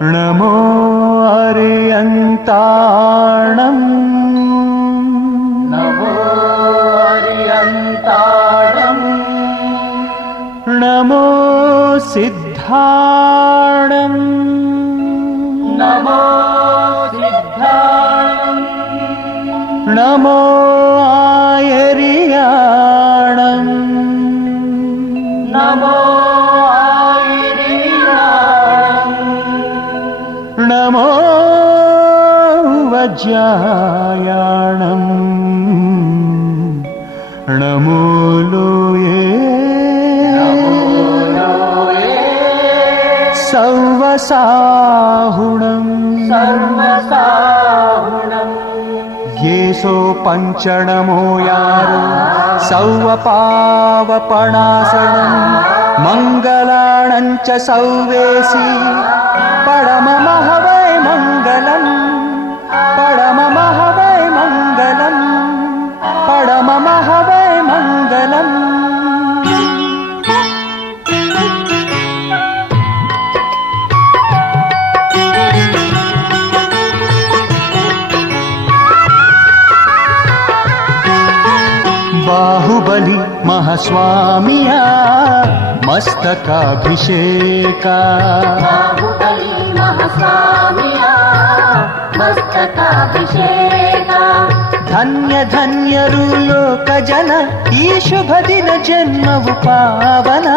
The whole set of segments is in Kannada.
नमो अर्यन्ताणम् नमो अर्यन्ताणम् नमो सिद्धाणम् नमो सिद्धाणम् नमो आयर्याणम् वज्रायाणम् नमो लोये सौवसाहुणम् सर्वसाहुणम् येसो पञ्चणमो यारो सौवपावपणासनम् मङ्गलाणम् च सौवेसि బాహుబలి మహాస్వామియా మస్తకాభిషేక. ధన్య ధన్యరు లోక జన ఈ శుభ దిన జన్మవు పావనా.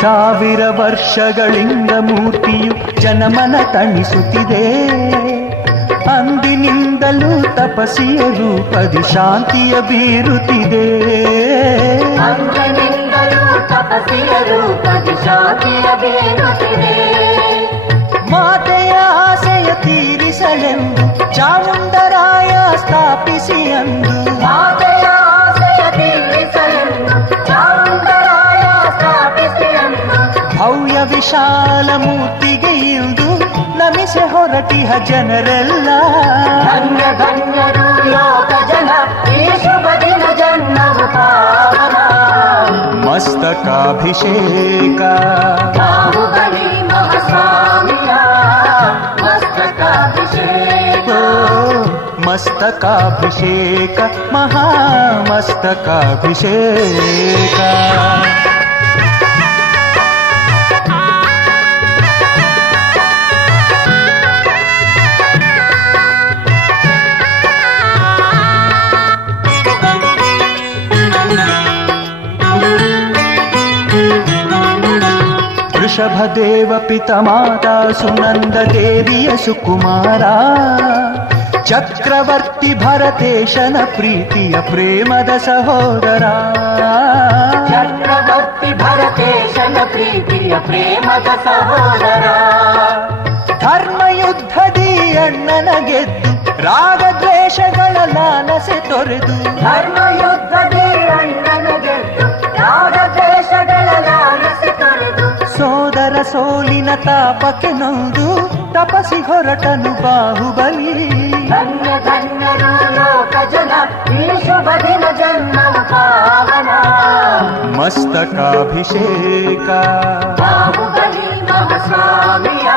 ಸಾವಿರ ವರ್ಷಗಳಿಂದ ಮೂರ್ತಿಯು ಜನಮನ ತಣಿಸುತ್ತಿದೆ. ಅಂದಿನಿಂದಲೂ ತಪಸ್ಸಿಯ ರೂಪದಿ ಶಾಂತಿಯ ಬೀರುತ್ತಿದೆ. ತಪಸ್ಸಿಯ ರೂಪದಿ ಶಾಂತಿಯ ಬೀರುತ್ತಿದೆ. ಮಾತೆಯ ಆಸೆಯ ತೀರಿಸಲೆಂದು ಚಾಮುಂಡರಾಯ ಸ್ಥಾಪಿಸಿ ಅಂದು ಮಾತೆಯ ವಿಶಾಲ ಮೂರ್ತಿಗೆ ಇಳಿದು ನಮಿಸೆ ಹೊರಟಿಹ ಜನರೆಲ್ಲ. ಧನ್ಯ ಧನ್ಯರು ಲೋಕ ಜನ ಈ ಶುಭ ದಿನ ಜನ್ಮವು ಪಾವನ. ಮಸ್ತಕಾಭಿಷೇಕ. ಬಾಹುಬಲಿ ಮಹಾಸ್ವಾಮಿಯ ಮಸ್ತಕಾಭಿಷೇಕ. ಓ, ಮಸ್ತಕಾಭಿಷೇಕ ಮಹಾಮಸ್ತಕಾಭಿಷೇಕ. ವೃಷಭದೇವ ಪಿತ ಮಾತಾ ಸುನಂದ ದೇವಿಯ ಸುಕುಮಾರ ಚಕ್ರವರ್ತಿ ಭರತೇಶನ ಪ್ರೀತಿಯ ಪ್ರೇಮದ ಸಹೋದರ ಚಕ್ರವರ್ತಿ ಭರತೇಶನ ಪ್ರೀತಿಯ ಪ್ರೇಮದ ಸಹೋದರ ಧರ್ಮಯುದ್ಧದಿ ಅಣ್ಣನ ಗೆದ್ದು ರಾಗದ್ವೇಷಗಳ ಲಾಲಸೆ ತೊರೆದು ಧರ್ಮಯುದ್ಧದಿ ಸೋಲಿನ ತಾಪಕ್ಕೆ ನೊಂದು ತಪಸಿ ಹೊರಟನು ಬಾಹುಬಲಿ ಧನ್ಯ ಧನ್ಯರು ಲೋಕ ಜನ ಈ ಶುಭ ದಿನ ಜನ್ಮವು ಪಾವನ ಮಸ್ತಕಾಭಿಷೇಕ ಬಾಹುಬಲಿ ಮಹಾಸ್ವಾಮಿಯ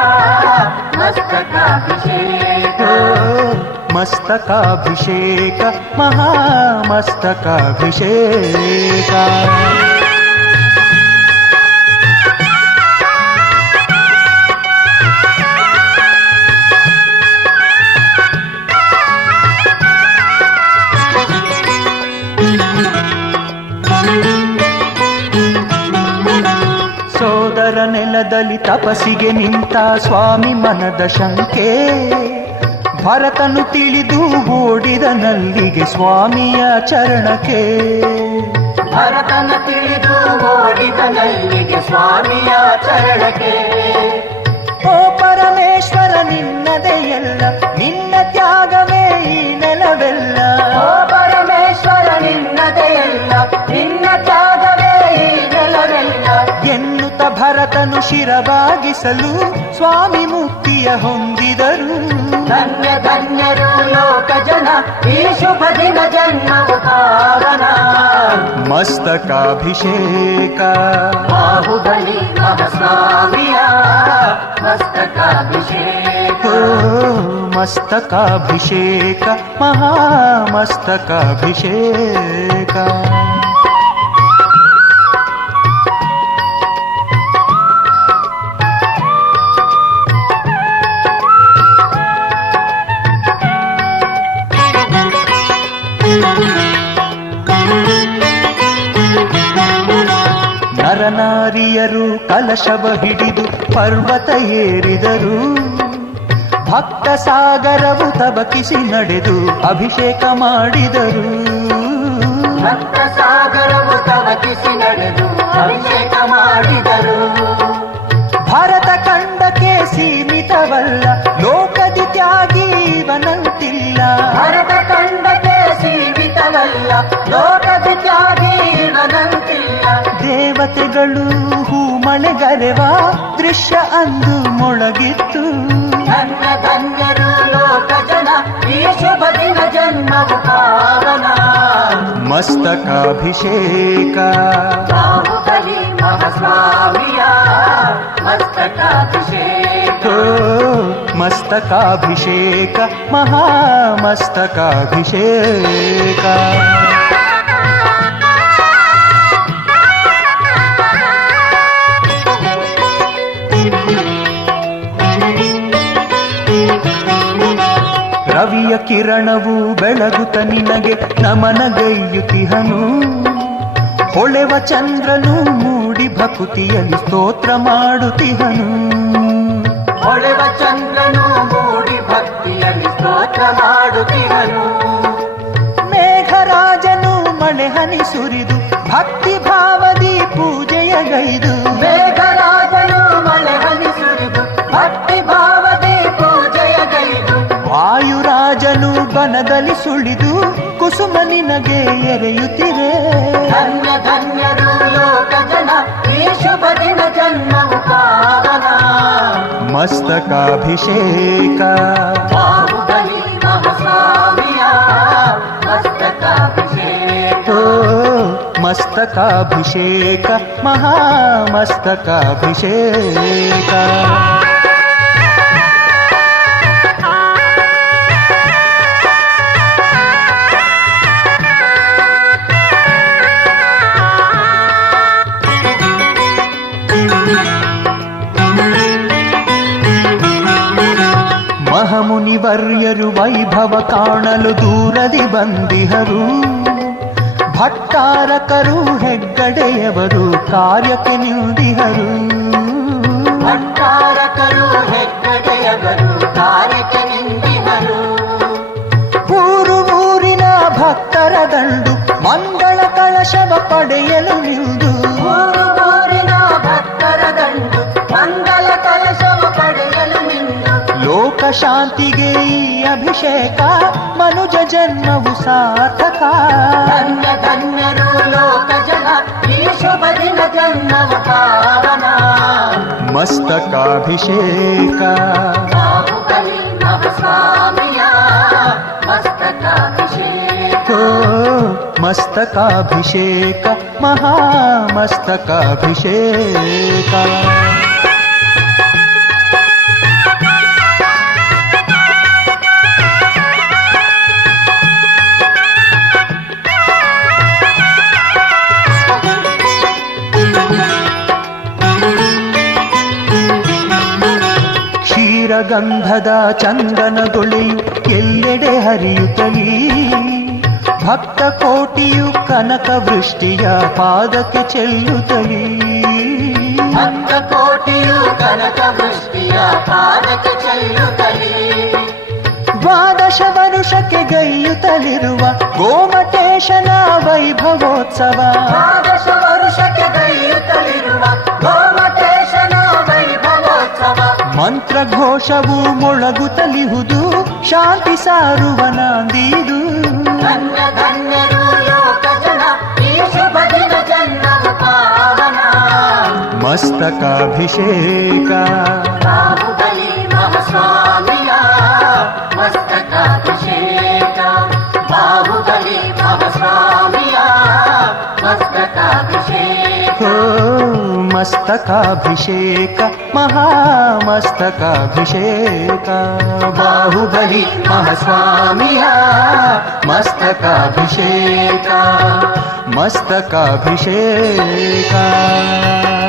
ಮಸ್ತಕಾಭಿಷೇಕ ಓ, ಮಸ್ತಕಾಭಿಷೇಕ ಮಹಾಮಸ್ತಕಾಭಿಷೇಕ ಸೋದರ ನೆಲದಲ್ಲಿ ತಪಸ್ಸಿಗೆ ನಿಂತ ಸ್ವಾಮಿ ಮನದ ಶಂಕೆ. ಭರತನು ತಿಳಿದು ಓಡಿದ ನಲ್ಲಿಗೆ ಸ್ವಾಮಿಯ ಚರಣಕ್ಕೆ. ಭರತನ ತಿಳಿದು ಓಡಿದ ನಲ್ಲಿಗೆ ಸ್ವಾಮಿಯ ಚರಣಕ್ಕೆ. ಶಿರಬಾಗಿಸಲು ಸ್ವಾಮಿ ಮುಕ್ತಿಯ ಹೊಂದಿದರು. ಧನ್ಯ ಧನ್ಯರು ಲೋಕ ಜನ ಈ ಶುಭ ದಿನ ಜನ್ಮವು ಪಾವನ ಮಸ್ತಕಾಭಿಷೇಕ. ಬಾಹುಬಲಿ ಮಹಾಸ್ವಾಮಿಯ ಮಸ್ತಕಾಭಿಷೇಕ. ಮಸ್ತಕಾಭಿಷೇಕ ಮಹಾಮಸ್ತಕಾಭಿಷೇಕ. ಕಲಶವ ಹಿಡಿದು ಪರ್ವತ ಏರಿದರು. ಭಕ್ತ ಸಾಗರವು ತಬಕಿಸಿ ನಡೆದು ಅಭಿಷೇಕ ಮಾಡಿದರು. ಭಕ್ತ ಸಾಗರವು ತಬಕಿಸಿ ನಡೆದು ಅಭಿಷೇಕ ಮಾಡಿದರು. ಭಾರತ ಖಂಡಕ್ಕೆ ಸೀಮಿತವಲ್ಲ ಲೋಕದಿ ತ್ಯಾಗಿ ಇವನಂತಿಲ್ಲ. ಭರತ ಕಂಡಕ್ಕೆ ಸೀಮಿತವಲ್ಲ ಲೋಕದ ತ್ಯಾಗೀವನಂತಿಲ್ಲ ದೇವತೆಗಳು ಹೂಮಳೆಗರೆವ ದೃಶ್ಯ ಅಂದು ಮೊಳಗಿತ್ತು ಧನ್ಯ ಧನ್ಯರು ಲೋಕ ಜನ ಈ ಶುಭ ದಿನ ಜನ್ಮವು ಪಾವನ ಮಸ್ತಕಾಭಿಷೇಕ ಬಾಹುಬಲಿ ಮಹಾಸ್ವಾಮಿಯ ಮಸ್ತಕಾಭಿಷೇಕ ಓ ಮಸ್ತಕಾಭಿಷೇಕ ಮಹಾಮಸ್ತಕಾಭಿಷೇಕ ರವಿಯ ಕಿರಣವು ಬೆಳಗುತ್ತ ನಿನಗೆ ನಮನಗೈಯುತಿಹನು ಹೊಳೆವ ಚಂದ್ರನು ಮೂಡಿ ಭಕುತಿಯಲ್ಲಿ ಸ್ತೋತ್ರ ಮಾಡುತ್ತಿಹನು. ಹೊಳೆವ ಚಂದ್ರನು ಮೂಡಿ ಭಕ್ತಿಯಲ್ಲಿ ಸ್ತೋತ್ರ ಮಾಡುತ್ತಿಹನು. ಮೇಘರಾಜನು ಮಳೆ ಹನಿ ಸುರಿದು ಭಕ್ತಿ ಭಾವದಿ ಪೂಜೆಯ ಗೈದು ಮೇಘರಾಜನು ಬನದಲ್ಲಿ ಸುಳಿದು ಕುಸುಮ ನಿನಗೆ ಎರೆಯುತ್ತಿರೆ. ಧನ್ಯ ಧನ್ಯರು ಲೋಕ ಜನ ಈ ಶುಭ ದಿನ ಜನ್ಮವು ಪಾವನ ಮಸ್ತಕಾಭಿಷೇಕ. ಬಾಹುಬಲಿ ಮಹಾಸ್ವಾಮಿಯ ಮಸ್ತಕಾಭಿಷೇಕ. ಮಸ್ತಕಾಭಿಷೇಕ ಮಹಾಮಸ್ತಕಾಭಿಷೇಕ. ವೈಭವ ಕಾಣಲು ದೂರದಿ ಬಂದಿಹರು. ಭಟ್ಟಾರಕರು ಹೆಗ್ಗಡೆಯವರು ಕಾರ್ಯಕ್ಕೆ ನಿಂದಿಹರು ಭಟ್ಟಾರಕರು ಹೆಗ್ಗಡೆಯವರು ಕಾರ್ಯಕ್ಕೆ ನಿಂತಿಹರು ಊರು ಊರಿನ ಭಕ್ತರ ದಂಡು ಮಂಗಳ ಕಳಶವ ಪಡೆಯಲು ನಿಂದು ಅಭಿಷೇಕ ಮನುಜ ಜನ್ಮವು ಸಾರ್ಥಕ ಧನ್ಯ ಧನ್ಯರು ಲೋಕ ಜನ ಈ ಶುಭ ದಿನ ಜನ್ಮವ ಪಾವನ ಮಸ್ತಕಾಭಿಷೇಕ ಬಾಹುಬಲಿ ನವಸ್ವಾಮಿಯ ಮಸ್ತಕಾಭಿಷೇಕ ಓ ಮಸ್ತಕಾಭಿಷೇಕ ಮಹಾಮಸ್ತಕಾಭಿಷೇಕ ಕ್ಷೀರಗಂಧದ ಚಂದನದೊಳೆಯು ಎಲ್ಲೆಡೆ ಹರಿಯುತ್ತಲೀ. ಭಕ್ತ ಕೋಟಿಯು ಕನಕ ವೃಷ್ಟಿಯ ಪಾದಕ್ಕೆ ಚೆಲ್ಲುತ್ತಲೀ. ಭಕ್ತ ಕೋಟಿಯು ಕನಕ ವೃಷ್ಟಿಯ ಪಾದಕ್ಕೆ ಚೆಲ್ಲುತ್ತಲಿ. ದ್ವಾದಶ ವರುಷಕ್ಕೆ ಗೈಯುತ್ತಲಿರುವ ಗೋಮಟೇಶನ ವೈಭವೋತ್ಸವ. ದ್ವಾದಶ ವರುಷಕ್ಕೆ ಗೈಯುತ್ತಲಿರುವ ಮಂತ್ರಘೋಷವು ಮೊಳಗುತ್ತಲಿಹುದು ಶಾಂತಿ ಸಾರುವ ನಾಂದಿದು ಧನ್ಯ ಧನ್ಯರು ಲೋಕ ಜನ ಈ ಶುಭ ದಿನ ಜನ್ಮವು ಪಾವನ ಮಸ್ತಕಾಭಿಷೇಕ ಬಾಹುಬಲಿ ಮಹಾಸ್ವಾಮಿಯ ಮಸ್ತಕಾಭಿಷೇಕ ಬಾಹುಬಲಿ ಮಹಾಸ್ವಾಮಿಯ ಮಸ್ತಕಾಭಿಷೇಕ ಓ मस्तकाभिषेक महामस्तकाभिषेक। बाहुबलि महास्वामिया मस्तकाभिषेक। मस्तकाभिषेका।